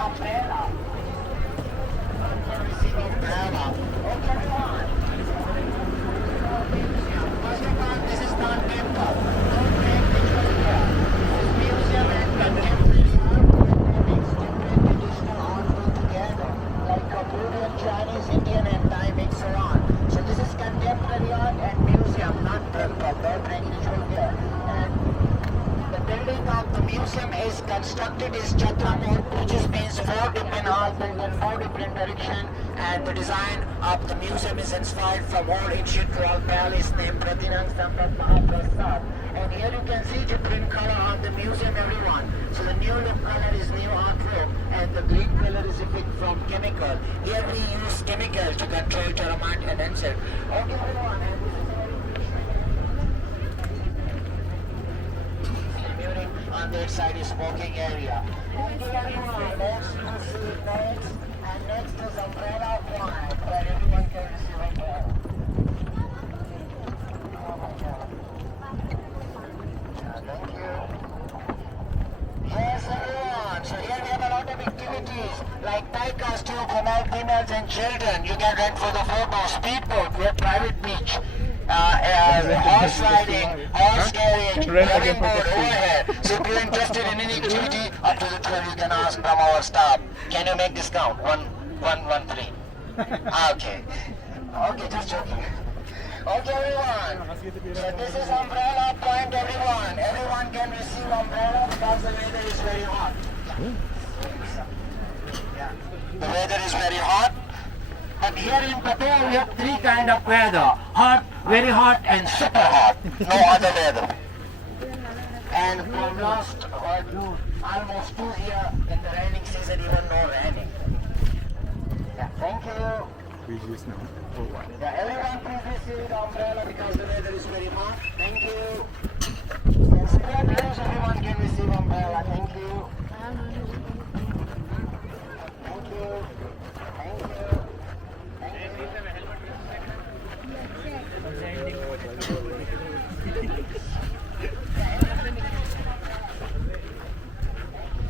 umbrella. You can receive umbrella. Okay, everyone. First of all, this is not temple. Don't take picture here. This is museum and contemporary art that mix different traditional art together, like Cambodian, Chinese, Indian, and Thai mix around. So this is contemporary art and museum, not temple. Don't bring ritual here. And the building of the museum is constructed is Chatra mode, which means 4 different art built in 4 different directions, and the design of the museum is inspired from old ancient royal palace named Pratinang Sampat Mahaprasad. And here you can see different color on the museum, everyone. So the new look color is new artwork, and the green color is effect from chemical. Here we use chemical to control termite and insect. Okay, everyone. On that side is smoking area. Thank you everyone. Next you see next, and next is umbrella point where everyone can receive umbrella. Oh my god. Yeah, thank you. Yes everyone. So here we have a lot of activities like Thai costume for male, females and children. You can rent for the photos, speedboat, we have private beach. Horse riding, horse carriage, riding boat overhead. So if you're interested in any activity, up to the 12 you can ask from our staff. Can you make discount? 113. Okay. Okay, just joking. Okay everyone. So this is umbrella point everyone. Everyone can receive umbrella because the weather is very hot. Yeah. The weather is very hot. But here in Pattaya we have 3 kind of weather. Hot, very hot and super hot. No other weather. And from last almost 2 years in the raining season, even no raining. Yeah, thank you. Yeah, everyone please receive the umbrella because the weather is very hot. Thank you. And spread news, everyone can receive umbrella. Thank you. Thank you. Thank you.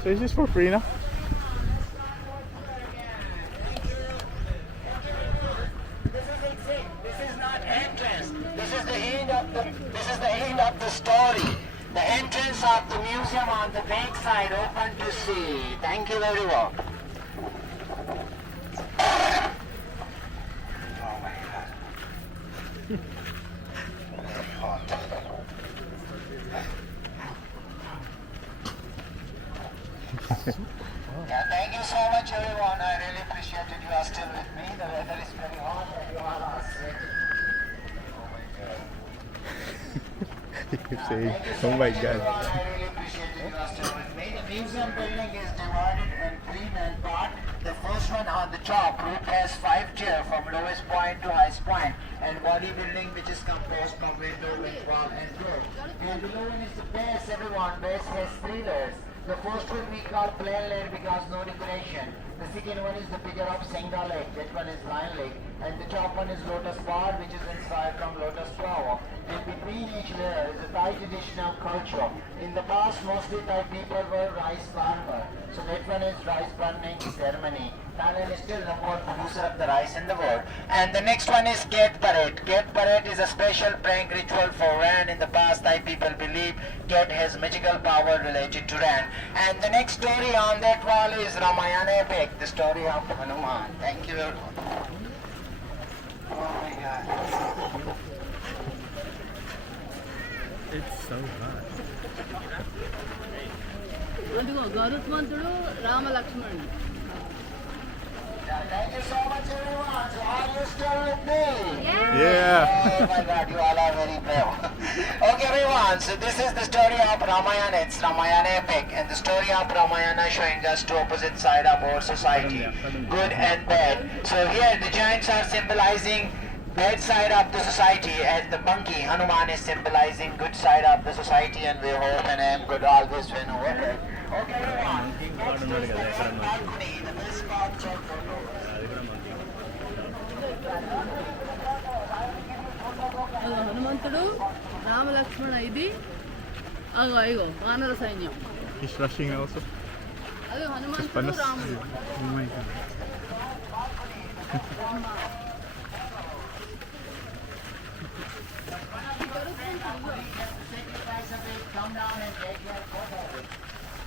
So is this for free now? This is exit. This is not entrance. This is the end of the story. The entrance of the museum on the back side open to see. Thank you very much. Oh my god. Very hot. Yeah, thank you so much everyone. I really appreciate it. You are still with me. The weather is very hot and you all are sweating. Oh my god. You keep saying, oh my god. I really appreciate it. You are still with me. The museum building is divided in 3 main parts. The first one on the top roof has 5 tiers from lowest point to highest point, and body building which is composed of window, wing wall and door. And below one is the base, everyone. Base has 3 layers. The first one we call plain layer because no decoration. The second one is the figure of Singa leg, that one is lion leg. And the top one is lotus pod, which is inspired from lotus flower. And between each layer is a Thai traditional culture. In the past, mostly Thai people were rice farmers. So that one is rice burning ceremony. Thailand is still the world producer of the rice in the world. And the next one is Cat Parade. Cat Parade is a special prank ritual for rain. In the past, Thai people believe cat has magical power related to rain. And the next story on that wall is Ramayana epic, the story of Hanuman. Thank you. Oh my God. It's so hot. అదిగో గరుత్మంతుడు రామ లక్ష్మణుడు. Thank you so much everyone. So are you still with me? Yeah. Oh my God, you all are very brave. Okay everyone, so this is the story of Ramayana. It's Ramayana epic, and the story of Ramayana showing us two opposite side of our society, good and bad. So here the giants are symbolizing bad side of the society, as the monkey Hanuman is symbolizing good side of the society, and we hope and aim good always win over it. Okay everyone, next is the balcony, the best part of photo. అదిగో హనుమంతుడు రామ లక్ష్మణ ఇది అగో ఇగో వానర సైన్యం. He's rushing also. అది అది హనుమంతుడు Panas. రాముడు Oh my god. Come down and take your photo.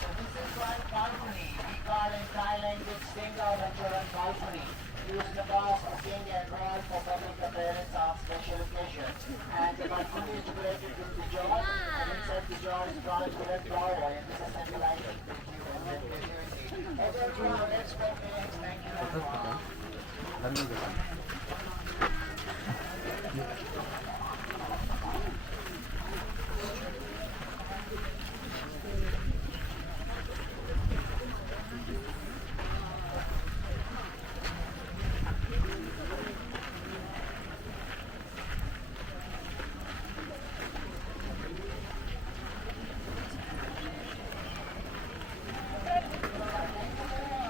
So this is what balcony. We call in Thailand with single restaurant balcony. Use the bus or king and roll for public appearance on special occasions. And the balcony is decorated with the jar, and inside the jar is transparent flower, and this is symbolizing beauty and creativity. Everyone, let's go next. Thank you everyone.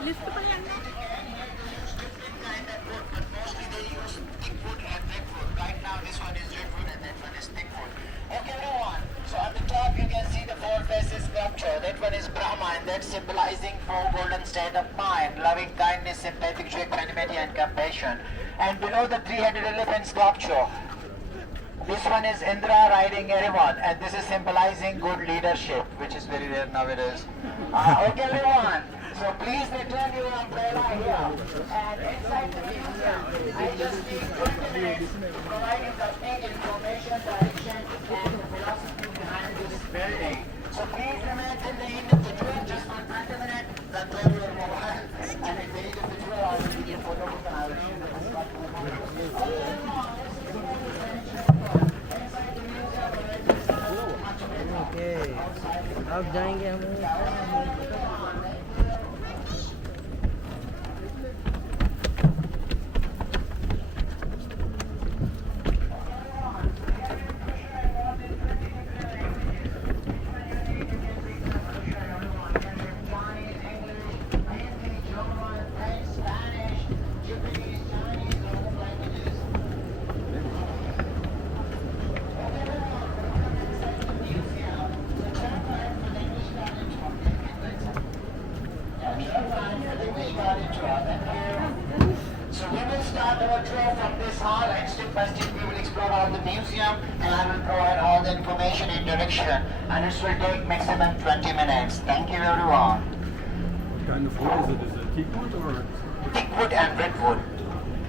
Lift పై అన్నా Right now this one is redwood and that one is thickwood. Okay everyone, so on the top you can see the four faces sculpture. That one is Brahma and that's symbolizing four golden state of mind, loving kindness, sympathetic joy, equanimity and compassion. And below the three-headed elephant sculpture, this one is Indra riding Erivan and this is symbolizing good leadership, which is very rare nowadays. Okay everyone, so please return your umbrella here. And inside the museum, I just need 20 minutes providing the big information, direction and the philosophy behind this building. So please remain till the end of the tour, just for 20 minutes, then turn your mobile. And at the end of the tour, I will give you a photo book and I will show you the spot. Okay अब जाएंगे हम So we will start our tour from this hall and step by step we will explore all the museum and I will provide all the information and direction and it will take maximum 20 minutes. Thank you everyone. What kind of wood is it? Is it teakwood or? Thickwood and redwood.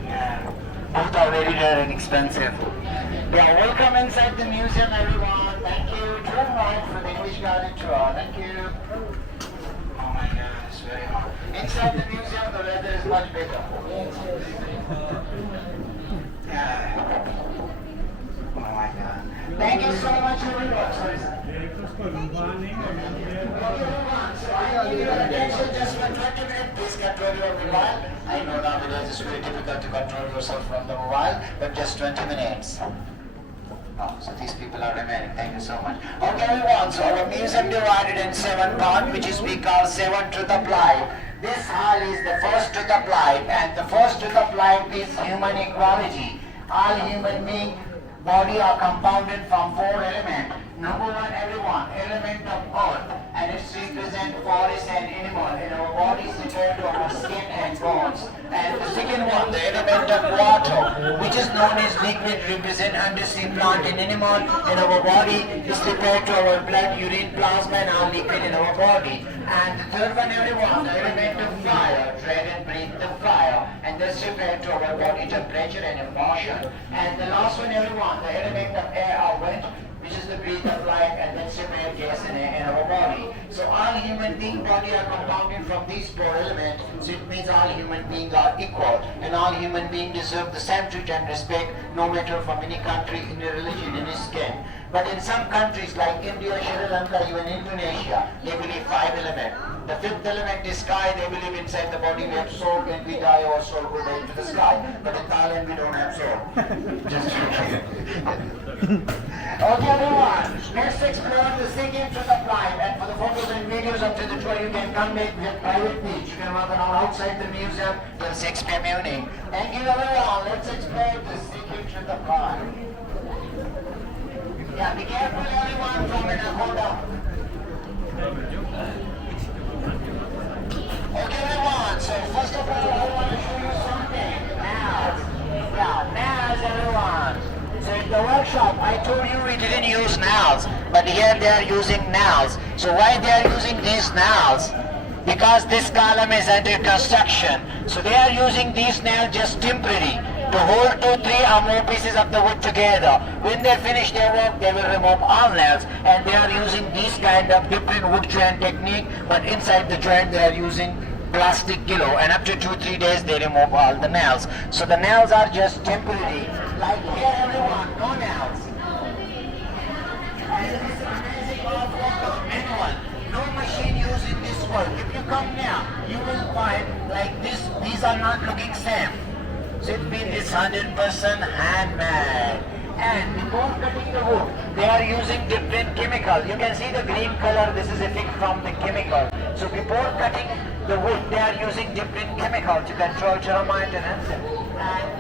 Yeah. Both are very rare and expensive. Yeah, welcome inside the museum everyone. Thank you. Turn right for the English Garden tour. Thank you. Oh my god, it's very hot. Inside the museum the weather is much better. Yeah. Oh my god. Thank you so much everyone. Sorry, sir. So I need your attention just for 20 minutes. Please control your mobile. I know nowadays it's very difficult to control yourself from the mobile, but just 20 minutes. Oh, so these people are remaining. Thank you so much. Okay, everyone. So our museum divided in 7 parts, which is we call 7 truth of life. This hall is the first truth of life, and the first truth of life is human equality. All human beings body are compounded from 4 elements. Number 1, everyone, element of earth, and it represents forest and animal. In our body is referred to our skin and bones. And the second one, the element of water, which is known as liquid, represent undersea plant and animal. In our body is referred to our blood, urine, plasma, and all liquid in our body. And the third one, everyone, the element of fire, dragon breathe the fire, and that's referred to our body temperature and emotion. And the last one, everyone, the element of air or wind, which is the breath of life, and then separate gas in our body. So all human being body are compounded from these 4 elements. So it means all human beings are equal, and all human beings deserve the same treatment and respect, no matter from any country, any religion, any skin. But in some countries like India, Sri Lanka, even Indonesia, they believe 5 elements. The 5th element is sky. They believe inside the body we have soul. When we die, our soul goes into the sky. But in Thailand, we don't have soul. Just okay, everyone. Let's explore the second truth of life. And for the photos and videos up to the tour, you can come back with private beach. You can walk around outside the museum till 6 p.m. evening. Thank you, everyone. Let's explore the second truth of life. Yeah, be careful, everyone, from an anaconda. but here they are using nails. So why they are using these nails? Because this column is under construction. So they are using these nails just temporary to hold 2, 3 or more pieces of the wood together. When they finish their work, they will remove all nails, and they are using this kind of different wood joint technique, but inside the joint they are using plastic kilo, and after 2, 3 days they remove all the nails. So the nails are just temporary. Like here everyone, no nails. And this is amazing all manual. No machine used in this work. If you come now, you will find like this, these are not looking same. So it means it's 100% handmade. And before cutting the wood, they are using different chemical. You can see the green color, this is effect from the chemical. So before cutting the wood, they are using different chemical to control termite and insect. And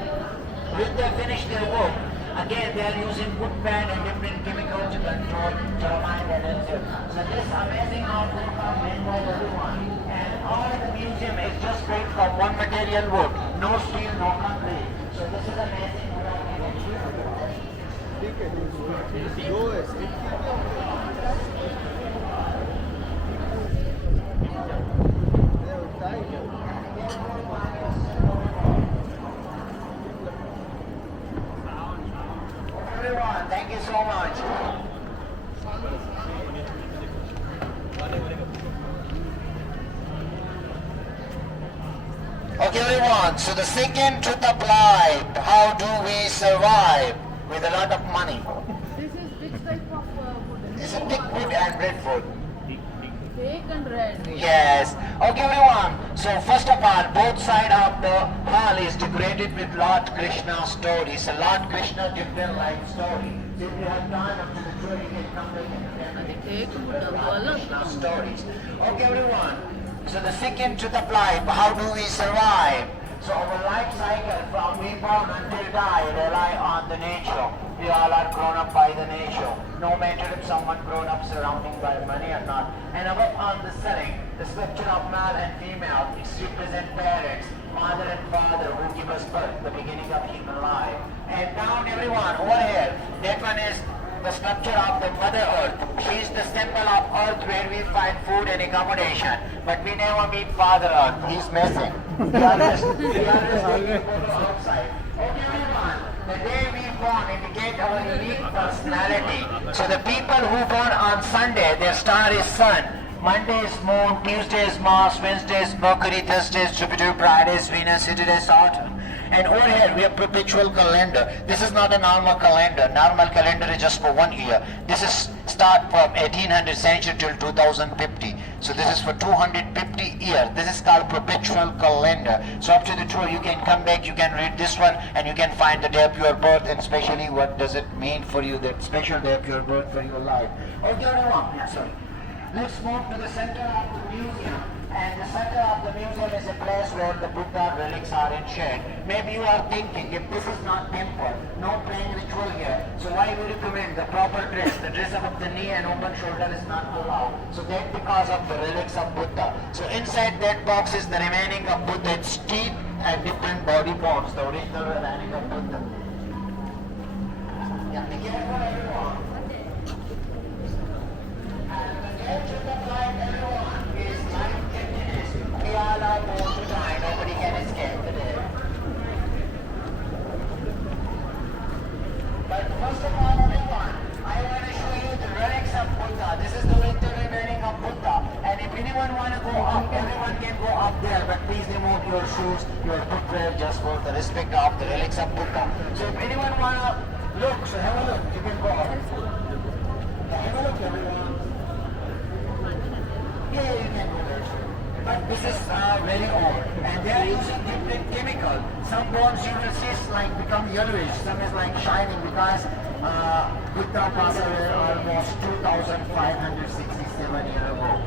when they finish their work, again they are using wood pan and different chemical to control termite and insect. So this amazing artwork are made by everyone. And all the museum is just made from one material wood. No steel, no concrete. So this is amazing. Everyone, thank you so much. Okay everyone, so the second truth applied, how do we survive with a lot of money? This is which type of wood? It's a thick wood and red wood. Thick and red. Yes. Okay everyone, so first of all, both sides of the hall is decorated with Lord Krishna stories. A Lord Krishna different life story. So if you have time up to the tour, you can come back and Thick wood. Krishna stories. Okay everyone, so the second truth applied, how do we survive? So our life cycle from we born until die rely on the nature. We all are grown up by the nature. No matter if someone grown up surrounded by money or not. And above on the ceiling, the sculpture of male and female, it represent parents, mother and father who give us birth, the beginning of human life. And down everyone, over here, that one is the sculpture of the Mother Earth. She is the symbol of Earth where we find food and accommodation. But we never meet Father Earth. He's missing. We always taking photo outside. Okay, everyone. The day we born indicate our unique personality. So the people who born on Sunday, their star is Sun. Monday is Moon, Tuesday is Mars, Wednesday is Mercury, Thursday is Jupiter, Friday is Venus, Saturday is Saturn. And over here we have perpetual calendar. This is not a normal calendar. Normal calendar is just for 1 year. This is start from 1800 century till 2050. So this is for 250 years. This is called perpetual calendar. So after the tour you can come back, you can read this one, and you can find the day of your birth, and especially what does it mean for you, that special day of your birth for your life. Okay, everyone. Yeah, sorry. Let's move to the center of the museum. And the center of the museum is a place where the Buddha relics are in shade. Maybe you are thinking, if this is not temple, no praying ritual here, so why we recommend the proper dress? The dress above the knee and open shoulder is not allowed. So that's because of the relics of Buddha. So inside that box is the remaining of Buddha's teeth and different body parts, the original remaining of Buddha. Yeah, be careful everyone. And the nature of life, everyone, is life emptiness. We all are born to die. Nobody can escape today. But first of all, everyone, I want to show you the relics of Buddha. This is the winter remaining of Buddha. And if anyone want to go up, everyone can go up there. But please remove your shoes, your footwear, just for the respect of the relics of Buddha. So if anyone want to look, so have a look. You can go up. Have a look, everyone. Yeah, you can do that. But this is very old, and they are using different chemical. Some bones you will see is like become yellowish, some is like shining because Buddha passed away almost 2,567 years ago.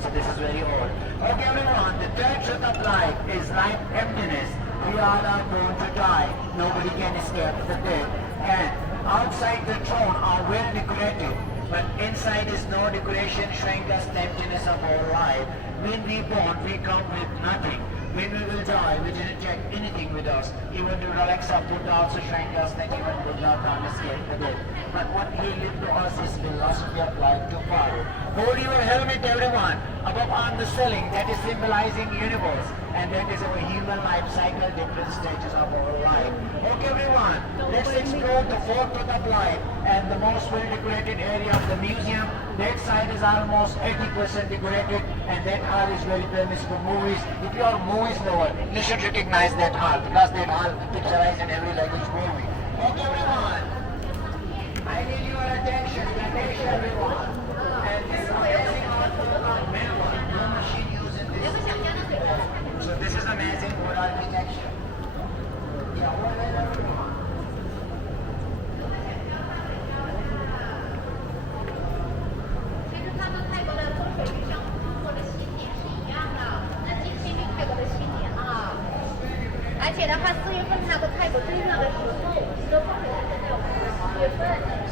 So this is very old. Okay everyone, the third truth of life is life emptiness. We all are born to die. Nobody can escape the death. And outside the throne are well decorated, but inside is no decoration, showing us the emptiness of our life. When we born, we come with nothing. When we will die, enjoy. We didn't take anything with us. Even the relics of Buddha also shrank us that even Buddha can't escape the death. But what he lived to us is philosophy of life to follow. Hold your helmet, everyone. Above on the ceiling, that is symbolizing universe. And that is our human life cycle, different stages of our life. Okay, everyone, let's explore the fourth tooth of life and the most well-decorated area of the museum. That side is almost 80% decorated, and that hall is very famous for movies. If you are a movies lover, you should recognize that hall because that hall picturized in every language movie. Okay, everyone, I need your attention, everyone. And this is amazing manual, no machine used in this. So this is amazing wood architecture. Yeah, what is everyone? 其实它跟泰国的风水玉香做的西点是一样的，那近亲于泰国的西点啊。而且的话，4月份那个泰国最热的时候，其实风水是在我们4月份。